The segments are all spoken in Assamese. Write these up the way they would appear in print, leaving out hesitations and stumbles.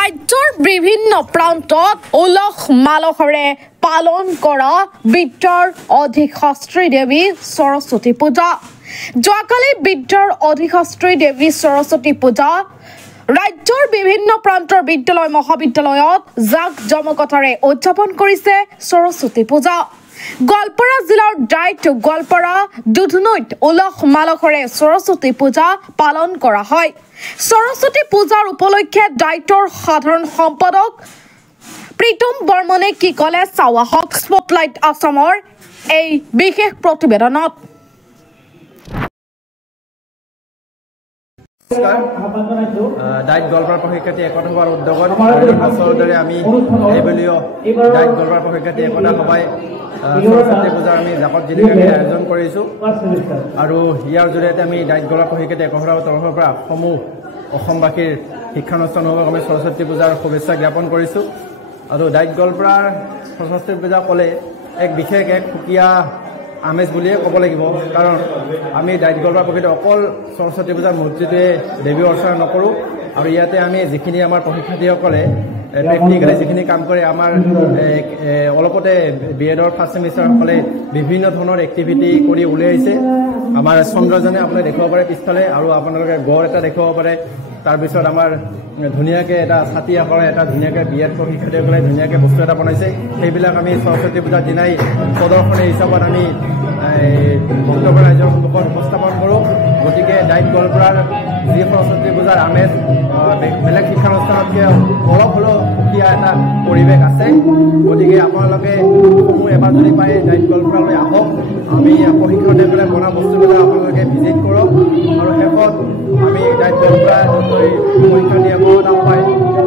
ৰাজ্যৰ বিভিন্ন প্ৰান্তত উলহ মালহেৰে পালন কৰা বিদ্যাৰ অধিষ্ঠাত্ৰী দেৱী সৰস্বতী পূজা। যোৱাকালি বিদ্যাৰ অধিষ্ঠাত্ৰী দেৱী সৰস্বতী পূজা ৰাজ্যৰ বিভিন্ন প্ৰান্তৰ বিদ্যালয় মহাবিদ্যালয়ত জাক-জমকতাৰে উদযাপন কৰিছে সৰস্বতী পূজা। গোৱালপাৰা জিলাৰ ডাইট গোৱালপাৰা দুধনৈত উলহ মালহেৰে সৰস্বতী পূজা পালন কৰা হয়। সৰস্বতী পূজাৰ উপলক্ষে ডাইটৰ সাধাৰণ সম্পাদক প্ৰীতম বৰ্মনে কি ক'লে চাৱা হক স্পটলাইট আসামৰ এই বিশেষ প্ৰতিবেদনত। ডাইট গোৱালপাৰা প্ৰশিক্ষাৰ্থী একতা সভাৰ উদ্যোগত বছৰৰ দৰে আমি এইবুলিও ডাইট গোৱালপাৰা প্ৰশিক্ষাৰ্থী একতা সভাই সৰস্বতী পূজাৰ আমি জাকত জিলিকাকৈ আয়োজন কৰিছোঁ আৰু ইয়াৰ জৰিয়তে আমি ডাইট গোৱালপাৰা প্ৰশিক্ষাৰ্থী একতা সভাৰ তৰফৰ পৰা সমূহ অসমবাসীৰ শিক্ষানুষ্ঠানসমূহক আমি সৰস্বতী পূজাৰ শুভেচ্ছা জ্ঞাপন কৰিছোঁ। আৰু ডাইট গোৱালপাৰাৰ সৰস্বতী পূজা ক'লে এক বিশেষ এক সুকীয়া আমেজ বুলিয়ে ক'ব লাগিব, কাৰণ আমি ডাইট গোৱালপাৰা প্ৰকৃতি অকল সৰস্বতী পূজাৰ মূৰ্তিটোৱে দেৱী অৰ্চনা নকৰোঁ আৰু ইয়াতে আমি যিখিনি আমাৰ প্ৰশিক্ষাৰ্থীসকলে প্ৰেক্টিকেলি যিখিনি কাম কৰে, আমাৰ অলপতে BEdৰ ফাৰ্ষ্ট ছেমিষ্টাৰসকলে বিভিন্ন ধৰণৰ এক্টিভিটি কৰি উলিয়াইছে। আমাৰ চন্দ্ৰজনে আপোনালোকে দেখুৱাব পাৰে পিছফালে, আৰু আপোনালোকে গড় এটা দেখুৱাব পাৰে। তাৰপিছত আমাৰ ধুনীয়াকৈ এটা ছাতি আকাৰে এটা ধুনীয়াকৈ BEd প্ৰশিক্ষাৰ্থীসকলে ধুনীয়াকৈ বস্তু এটা বনাইছে। সেইবিলাক আমি সৰস্বতী পূজাৰ দিনাই প্ৰদৰ্শনী হিচাপত আমি বক্তব্য ৰাইজৰ সন্মুখত উপস্থাপন কৰোঁ। গতিকে ডাইট গোৱালপাৰাৰ যি সৰস্বতী পূজাৰ আমেজ বেলেগ শিক্ষানুষ্ঠানতকৈ অলপ হ'লেও সুকীয়া এটা পৰিৱেশ আছে। গতিকে আপোনালোকে সমূহ এবাৰ যদি পায় ডাইট গোৱালপাৰালৈ আহক, আমি প্ৰশিক্ষাৰ্থীসকলে বনোৱা বস্তুবিলাক আপোনালোকে ভিজিট কৰক আৰু শেষত আমি ডাইট গোৱালপাৰা পৰীক্ষাৰ্থী একতা সভাই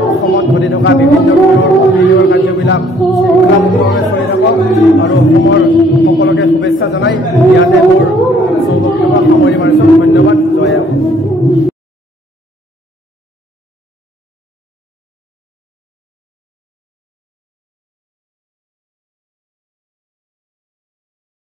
অসমত ঘটি থকা বিভিন্ন ধৰণৰ অভিযোগৰ কাৰ্যবিলাক শৃংখলাবদ্ধভাৱে চলি থাকক আৰু অসমৰ সকলোকে শুভেচ্ছা জনাই ইয়াতে মোৰ বক্তব্য সামৰি মাৰিছোঁ।